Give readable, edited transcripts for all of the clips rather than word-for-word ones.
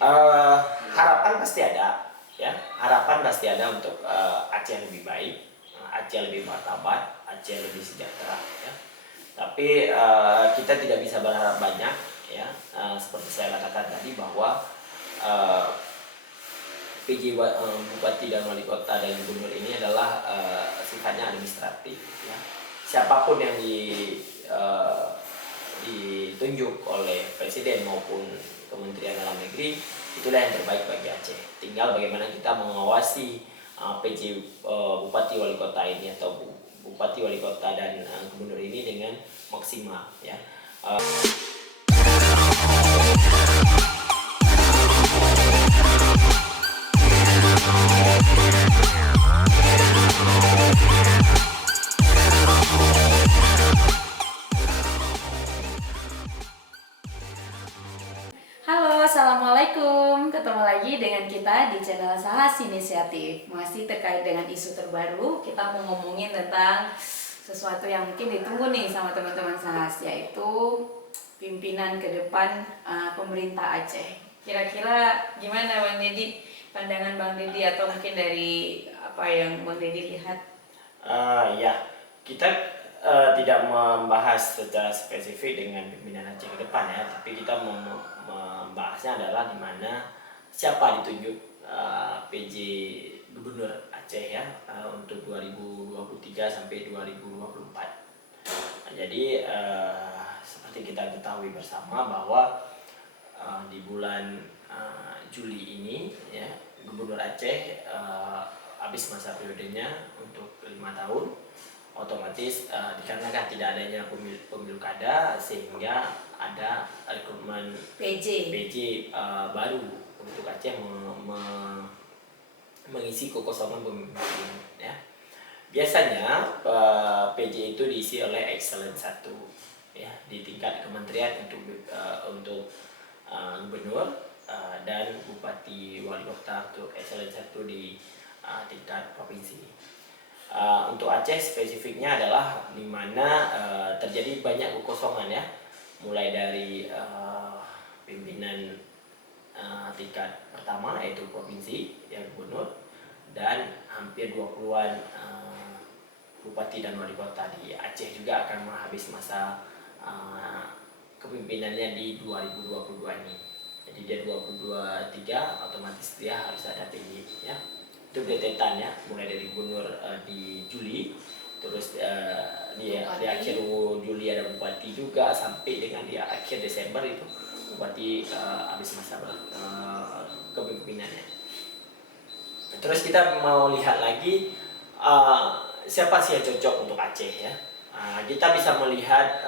Eh, harapan pasti ada, ya. Harapan pasti ada untuk Aceh yang lebih baik, Aceh yang lebih martabat, Aceh yang lebih sejahtera, ya. Tapi kita tidak bisa berharap banyak, ya. Seperti saya katakan tadi bahwa eh, Bupati dan Wali Kota dan Gubernur ini adalah sifatnya administratif, ya. Siapapun yang ditunjuk oleh Presiden maupun Kementerian Dalam Negeri, itulah yang terbaik bagi Aceh. Tinggal bagaimana kita mengawasi Bupati Wali Kota ini atau Bupati Wali Kota dan Gubernur ini dengan maksimal, ya. Halo, Assalamualaikum. Ketemu lagi dengan kita di channel Sahas Inisiatif. Masih terkait dengan isu terbaru, kita mau ngomongin tentang sesuatu yang mungkin ditunggu nih sama teman-teman Sahas, yaitu pimpinan ke depan pemerintah Aceh. Kira-kira gimana Bang Deddy? Pandangan Bang Deddy atau mungkin dari apa yang Bang Deddy lihat? Ya, kita tidak membahas secara spesifik dengan pimpinan Aceh ke depan, ya, tapi kita membahasnya adalah di mana siapa ditunjuk PJ Gubernur Aceh, ya, untuk 2023 sampai 2024. Jadi seperti kita ketahui bersama bahwa di bulan Juli ini, ya, Gubernur Aceh habis masa periodenya untuk 5 tahun. Otomatis dikarenakan tidak adanya pemilu kada, sehingga ada rekrutmen PJ baru untuk Aceh mengisi kekosongan pemimpin, ya. Biasanya PJ itu diisi oleh Excellent 1, ya, di tingkat kementerian untuk gubernur, dan bupati wali kota untuk Excellent 1 di tingkat provinsi. Untuk Aceh spesifiknya adalah di mana terjadi banyak kekosongan, ya, mulai dari pimpinan tingkat pertama yaitu provinsi, ya, gubernur, dan hampir 20-an bupati dan wali kota di Aceh juga akan menghabis masa kepemimpinannya di 2022 ini. Jadi dia 2023 otomatis dia harus ada PJ, ya. Itu detetan, ya, mulai dari gubernur di Juli, terus di akhir Juli ada bupati juga, sampai dengan di akhir Desember itu bupati habis masa kepemimpinannya. Terus kita mau lihat lagi siapa sih yang cocok untuk Aceh, ya. Kita bisa melihat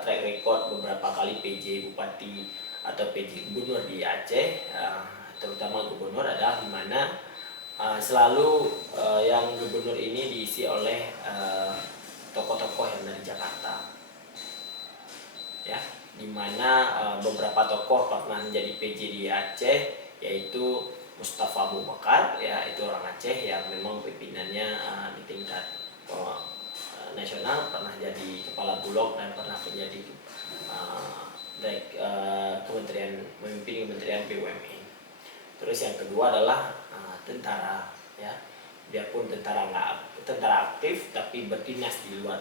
track record beberapa kali PJ bupati atau PJ gubernur di Aceh, terutama gubernur, adalah di mana selalu yang gubernur ini diisi oleh tokoh-tokoh yang dari Jakarta, ya, di mana beberapa tokoh pernah menjadi PJ di Aceh, yaitu Mustafa Abu Bakar, ya, itu orang Aceh yang memang pimpinannya di tingkat nasional, pernah jadi kepala bulog dan pernah menjadi memimpin kementerian BUMN. Terus yang kedua adalah tentara, ya, biarpun tentara aktif tapi berdinas di luar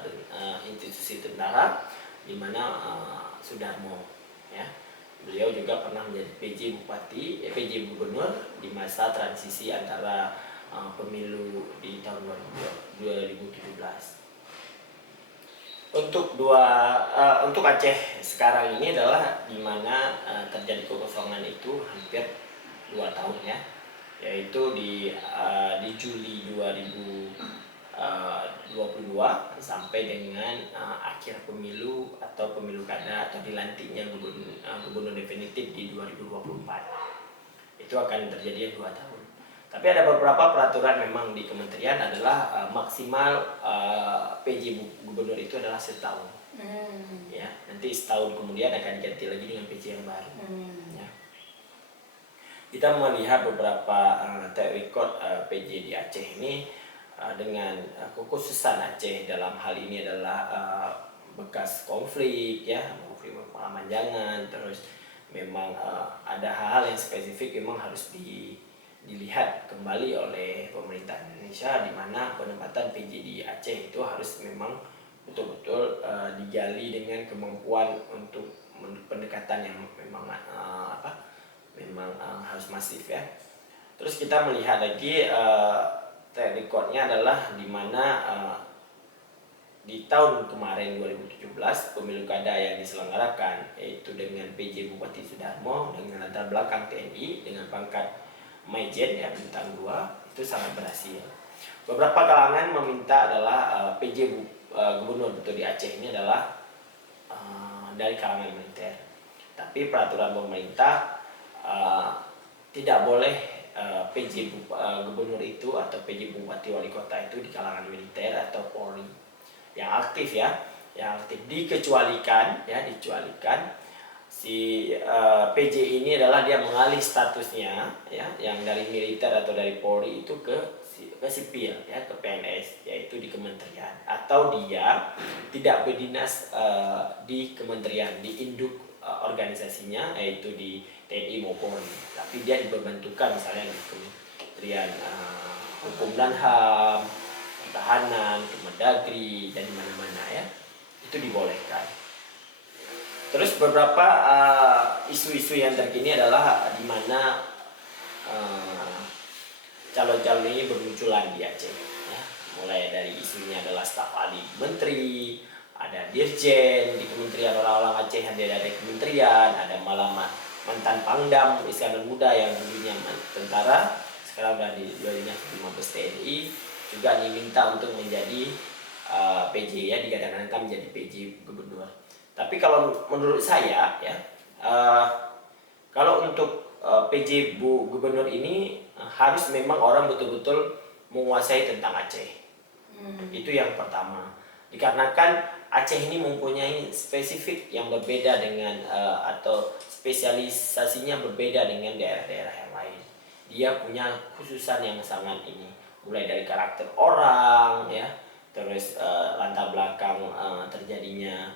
institusi tentara, di mana Sudarmo, ya, beliau juga pernah menjadi PJ gubernur di masa transisi antara pemilu di tahun 2017. Untuk Aceh sekarang ini adalah di mana terjadi kekosongan itu hampir 2 tahun, ya, yaitu di Juli 2022 sampai dengan akhir pemilu atau pemilu kada atau dilantiknya gubernur definitif di 2024. Itu akan terjadi 2 tahun. Tapi ada beberapa peraturan memang di kementerian adalah maksimal PJ gubernur itu adalah setahun. Ya, nanti setahun kemudian akan diganti lagi dengan PJ yang baru. Ya. Kita melihat beberapa track record PJ di Aceh ini dengan kekhususan Aceh dalam hal ini adalah bekas konflik, ya, konflik Pamanjangan, terus memang ada hal-hal yang spesifik memang harus dilihat kembali oleh pemerintah Indonesia, di mana penempatan PJ di Aceh itu harus memang betul-betul digali dengan kemampuan untuk pendekatan yang memang harus masif ya. Terus kita melihat lagi track recordnya adalah di mana di tahun kemarin 2017 pemilu kada yang diselenggarakan yaitu dengan PJ Bupati Sudarmo dengan latar belakang TNI dengan pangkat Majen ya bintang 2 itu sangat berhasil. Beberapa kalangan meminta adalah PJ Gubernur betul di Aceh ini adalah dari kalangan militer. Tapi peraturan pemerintah tidak boleh PJ Gubernur itu atau PJ Bupati Wali Kota itu di kalangan militer atau Polri yang aktif ya, yang aktif dicualikan si PJ ini adalah dia mengalih statusnya ya, yang dari militer atau dari Polri itu ke sipil ya, ke PNS yaitu di kementerian, atau dia tidak berdinas di kementerian, di induk organisasinya yaitu di TNI maupun Polri, tapi dia diperbantukan misalnya di Kementerian Hukum dan HAM, Pertahanan, Kemendagri, dan di mana-mana ya, itu dibolehkan. Terus beberapa isu-isu yang terkini adalah di mana calon-calon ini bermunculan di Aceh ya. Mulai dari isunya adalah staf ahli menteri, ada dirjen di kementerian, orang-orang Aceh yang ada kementerian, ada malah mantan Pangdam Iskandar Muda yang dulunya tentara, sekarang sudah di dinas Mabes TNI, juga diminta untuk menjadi PJ ya, digadang-gadangkan menjadi PJ Gubernur. Tapi kalau menurut saya ya, kalau untuk PJ Gubernur ini harus memang orang betul-betul menguasai tentang Aceh. Itu yang pertama. Dikarenakan Aceh ini mempunyai spesifik yang berbeda dengan atau spesialisasinya berbeda dengan daerah-daerah yang lain. Dia punya khususan yang sangat ini, mulai dari karakter orang ya, terus latar belakang terjadinya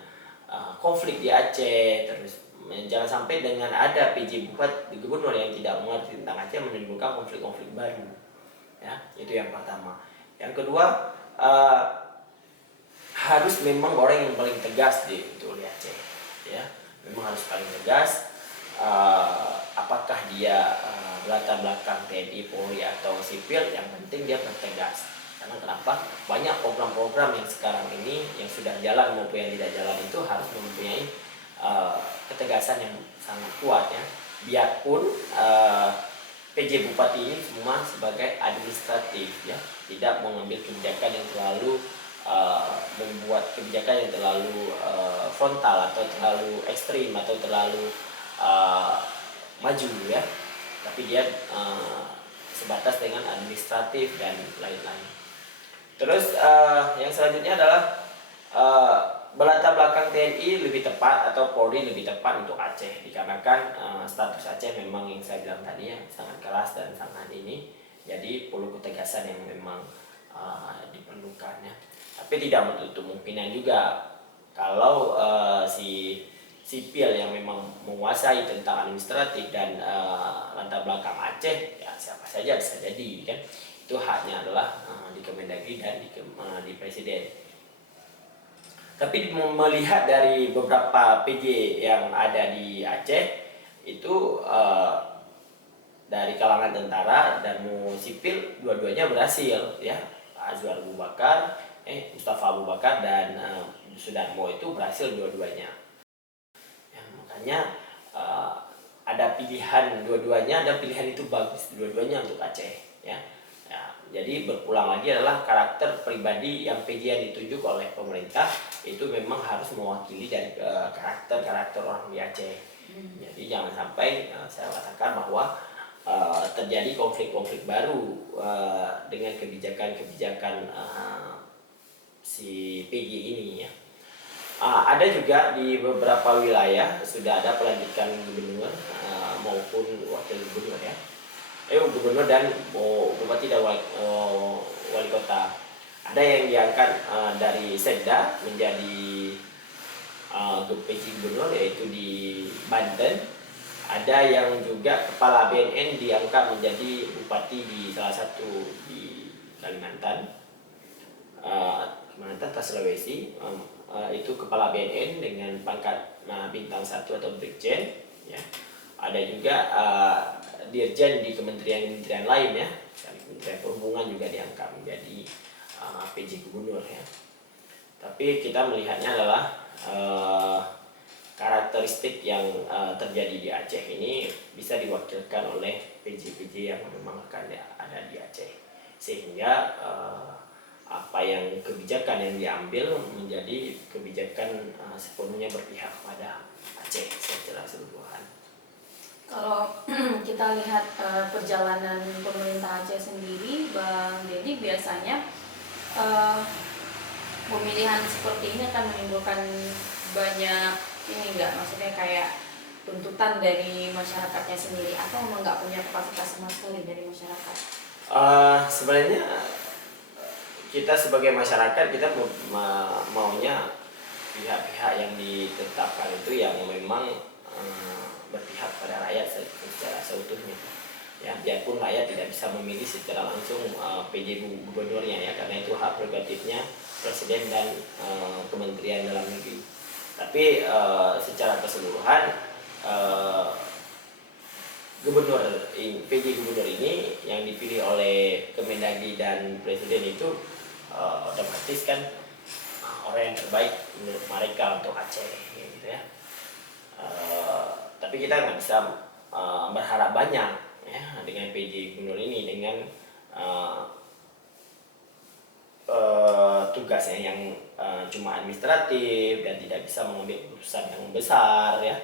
konflik di Aceh, terus jangan sampai dengan ada PJ Bupati Gubernur yang tidak mengerti tentang Aceh menimbulkan konflik-konflik baru ya. Itu yang pertama. Yang kedua, harus memang orang yang paling tegas di Aceh ya, memang harus paling tegas. Apakah dia latar belakang TNI, Polri atau sipil, yang penting dia bertegas. Karena kenapa? Banyak program-program yang sekarang ini yang sudah jalan maupun yang tidak jalan itu harus mempunyai ketegasan yang sangat kuat ya. Biarpun PJ Bupati ini semua sebagai administratif ya, tidak mengambil kebijakan yang terlalu membuat kebijakan yang terlalu frontal atau terlalu ekstrim atau terlalu maju ya, tapi dia sebatas dengan administratif dan lain-lain. Terus yang selanjutnya adalah berlatar belakang TNI lebih tepat atau Polri lebih tepat untuk Aceh, dikarenakan status Aceh memang yang saya bilang tadi ya, sangat keras dan sangat ini, jadi perlu ketegasan yang memang diperlukan ya. Tapi tidak menutup kemungkinan juga kalau si sipil yang memang menguasai tentang administratif dan latar belakang Aceh ya, siapa saja bisa jadi kan. Itu haknya adalah di Kemendagri dan di Presiden. Tapi melihat dari beberapa PJ yang ada di Aceh itu dari kalangan tentara dan sipil dua-duanya berhasil ya. Azwar Abu Bakar, Mustafa Abu Bakar dan Sudarmo itu berhasil dua-duanya. Ya, makanya ada pilihan dua-duanya, dan pilihan itu bagus dua-duanya untuk Aceh ya. Jadi berpulang lagi adalah karakter pribadi yang PJ yang ditunjuk oleh pemerintah itu memang harus mewakili dari karakter orang di Aceh. Jadi jangan sampai saya katakan bahwa terjadi konflik-konflik baru dengan kebijakan-kebijakan si PJ ini ya. Ada juga di beberapa wilayah sudah ada pelantikan gubernur maupun wakil gubernur ya. Gubernur dan bupati dan wali kota. Ada yang diangkat dari Sekda menjadi PJ gubernur yaitu di Banten, Ada yang juga kepala BNN diangkat menjadi bupati di salah satu di Kalimantan, Kalimantan atau Sulawesi. Itu kepala BNN dengan pangkat bintang 1 atau brigjen, ya. Ada juga dirjen di kementerian-kementerian lain, ya. Kementerian Perhubungan juga diangkat menjadi PJ Gubernur, ya. Tapi kita melihatnya adalah karakteristik yang terjadi di Aceh ini bisa diwakilkan oleh PJ-PJ yang memang akan ada di Aceh, sehingga apa yang kebijakan yang diambil menjadi kebijakan sepenuhnya berpihak pada Aceh secara keseluruhan. Kalau kita lihat perjalanan pemerintah Aceh sendiri, Bang Dedi, biasanya pemilihan seperti ini akan menimbulkan banyak ini enggak, maksudnya kayak tuntutan dari masyarakatnya sendiri, atau memang nggak punya kapasitas sama sekali dari masyarakat? Sebenarnya kita sebagai masyarakat kita maunya pihak-pihak yang ditetapkan itu yang memang berpihak pada rakyat secara seutuhnya, ya. Biarpun rakyat tidak bisa memilih secara langsung PJ gubernurnya, ya, karena itu hak prerogatifnya presiden dan Kementerian Dalam Negeri. Tapi secara keseluruhan PJ gubernur ini yang dipilih oleh Kemendagri dan presiden itu otomatis kan orang yang terbaik menurut mereka untuk Aceh, gitu, ya. Tapi kita nggak bisa berharap banyak, ya, dengan PJ gubernur ini, dengan tugasnya yang cuma administratif dan tidak bisa mengambil keputusan yang besar, ya.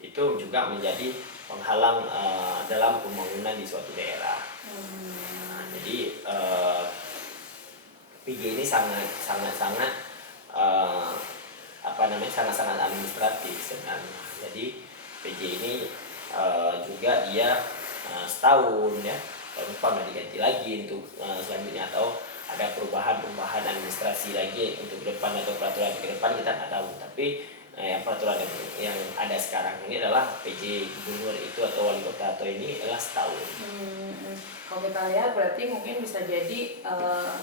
Itu juga menjadi penghalang dalam pembangunan di suatu daerah. Jadi PJ ini sangat sangat administratif sebenarnya. Jadi PJ ini juga dia setahun, ya, tahun depan udah diganti lagi untuk selanjutnya, atau ada perubahan administrasi lagi untuk ke depan, atau peraturan ke depan kita nggak tahu. Tapi yang peraturan yang ada sekarang ini adalah PJ gubernur itu atau wali kota atau ini adalah setahun. Kalau kita lihat berarti mungkin bisa jadi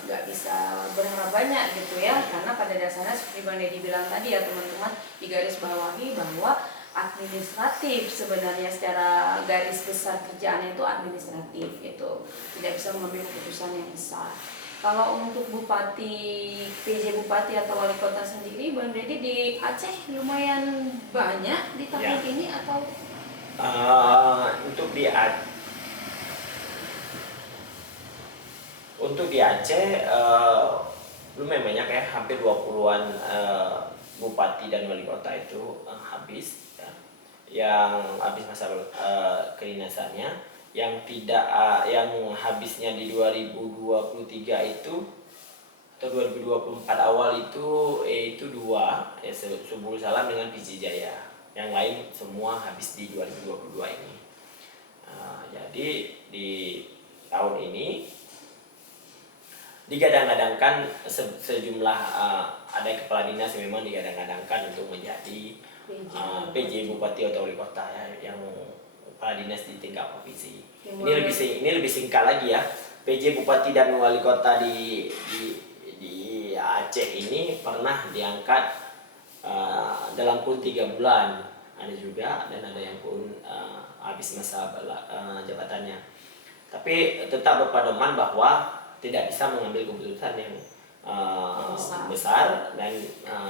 nggak bisa berharap banyak gitu, ya, karena pada dasarnya seperti Bang Dedi bilang tadi, ya teman-teman, digarisbawahi bahwa administratif sebenarnya secara garis besar kerjaannya itu administratif, itu tidak bisa mengambil keputusan yang besar. Kalau untuk bupati, PJ bupati atau wali kota sendiri, Bang Dedi, di Aceh lumayan banyak di tahun ini, atau? Untuk di Aceh lumayan banyak, ya, hampir 20-an bupati dan wali kota itu habis, ya, yang habis masa kedinasannya. Yang habisnya di 2023 itu atau 2024 awal itu dua, ya, Subul Salam dengan PJ Jaya. Yang lain semua habis di 2022 ini. Jadi di tahun ini digadang-gadangkan sejumlah ada kepala dinas yang memang digadang-gadangkan untuk menjadi PJ bupati atau wali kota, ya, yang kepala dinas di tingkat provinsi. Ini lebih singkat lagi, ya. PJ bupati dan wali kota di Aceh ini pernah diangkat dalam kurun 3 bulan, ada juga, dan ada yang pun habis masa jabatannya. Tapi tetap berpedoman bahwa tidak bisa mengambil keputusan yang besar, dan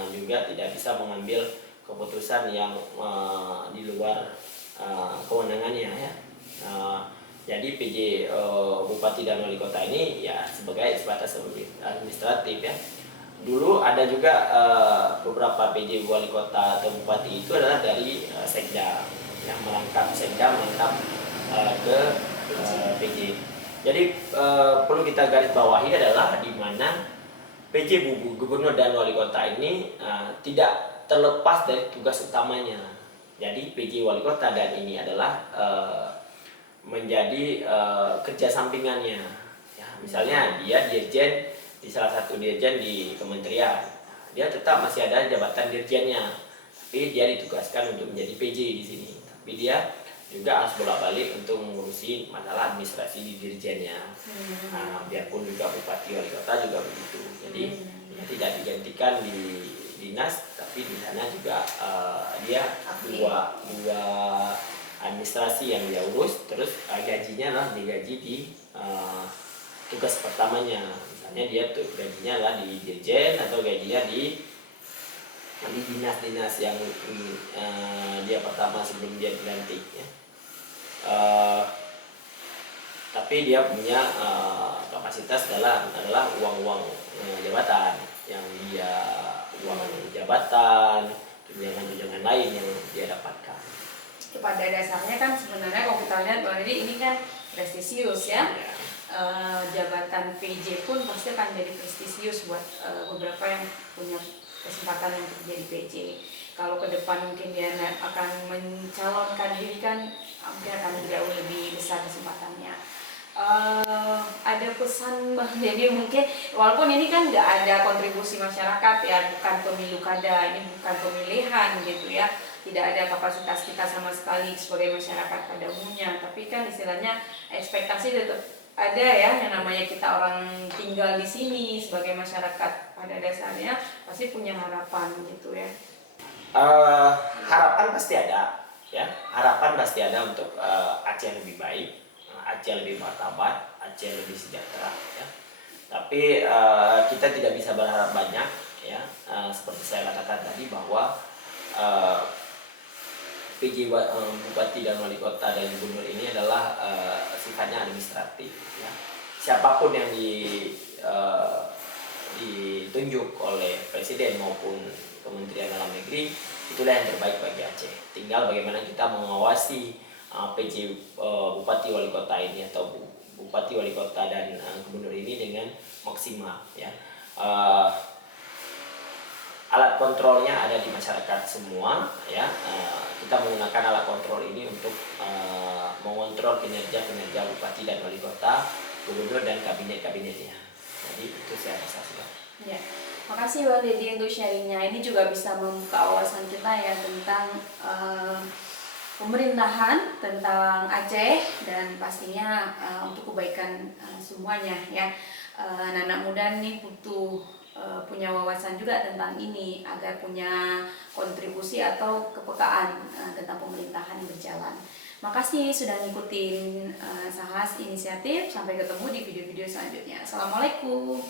juga tidak bisa mengambil keputusan yang di luar kewenangannya, ya. Jadi PJ bupati dan wali kota ini, ya, sebatas administratif, ya. Dulu ada juga beberapa PJ wali kota atau bupati itu adalah dari Sekda, yang merangkap ke PJ. Jadi perlu kita garis bawahi adalah di mana PJ gubernur dan wali kota ini tidak terlepas dari tugas utamanya. Jadi PJ wali kota dan ini adalah menjadi kerja sampingannya, ya. Misalnya dia dirjen di salah satu dirjen di kementerian, dia tetap masih ada jabatan dirjennya, tapi dia ditugaskan untuk menjadi PJ di sini. Tapi dia juga harus bolak-balik untuk mengurusi masalah administrasi di dirjennya. Biarpun juga bupati wali kota juga begitu. Jadi ya tidak digantikan di dinas, tapi di sana juga dia dua administrasi yang dia urus, terus gajinya lah digaji di tugas pertamanya. Misalnya dia tuh gajinya lah di dirjen atau gajinya di dinas-dinas yang dia pertama sebelum dia dilantik ya. Tapi dia punya kapasitas adalah uang-uang jabatan yang dia uang jabatan, tunjangan-tunjangan lain yang dia dapatkan. Pada dasarnya kan sebenarnya kalau kita lihat bahwa ini kan prestisius ya. Jabatan PJ pun pasti akan jadi prestisius buat beberapa yang punya kesempatan untuk jadi PJ. Kalau ke depan mungkin dia akan mencalonkan diri kan mungkin akan jauh lebih besar kesempatannya. Ada pesan Bang Dedi mungkin, walaupun ini kan nggak ada kontribusi masyarakat ya, bukan pemilu kada, ini bukan pemilihan gitu ya, tidak ada kapasitas kita sama sekali sebagai masyarakat pada umumnya, tapi kan istilahnya ekspektasi tetap ada ya, yang namanya kita orang tinggal di sini sebagai masyarakat pada dasarnya pasti punya harapan gitu ya. Harapan pasti ada ya, harapan pasti ada untuk Aceh lebih baik, Aceh lebih martabat, Aceh lebih sejahtera ya. Tapi kita tidak bisa berharap banyak ya, seperti saya katakan tadi bahwa PJ Bupati dan Wali Kota dan Gubernur ini adalah sifatnya administratif ya. Siapapun yang ditunjuk oleh Presiden maupun Kementerian Dalam Negeri, itulah yang terbaik bagi Aceh. Tinggal bagaimana kita mengawasi PJ Bupati Wali Kota ini atau Bupati Wali Kota dan Gubernur ini dengan maksimal ya. Alat kontrolnya ada di masyarakat semua ya. Kita menggunakan alat kontrol ini untuk mengontrol kinerja Bupati dan Wali Kota, Gubernur dan kabinet-kabinetnya. Jadi itu saya rasa sudah. Ya, makasih Bang Dedi untuk sharingnya. Ini juga bisa membuka wawasan kita ya tentang pemerintahan, tentang Aceh, dan pastinya untuk kebaikan semuanya ya. Anak-anak muda nih butuh punya wawasan juga tentang ini agar punya kontribusi atau kepekaan tentang pemerintahan yang berjalan. Makasih sudah ngikutin Sahas Inisiatif. Sampai ketemu di video-video selanjutnya. Assalamualaikum.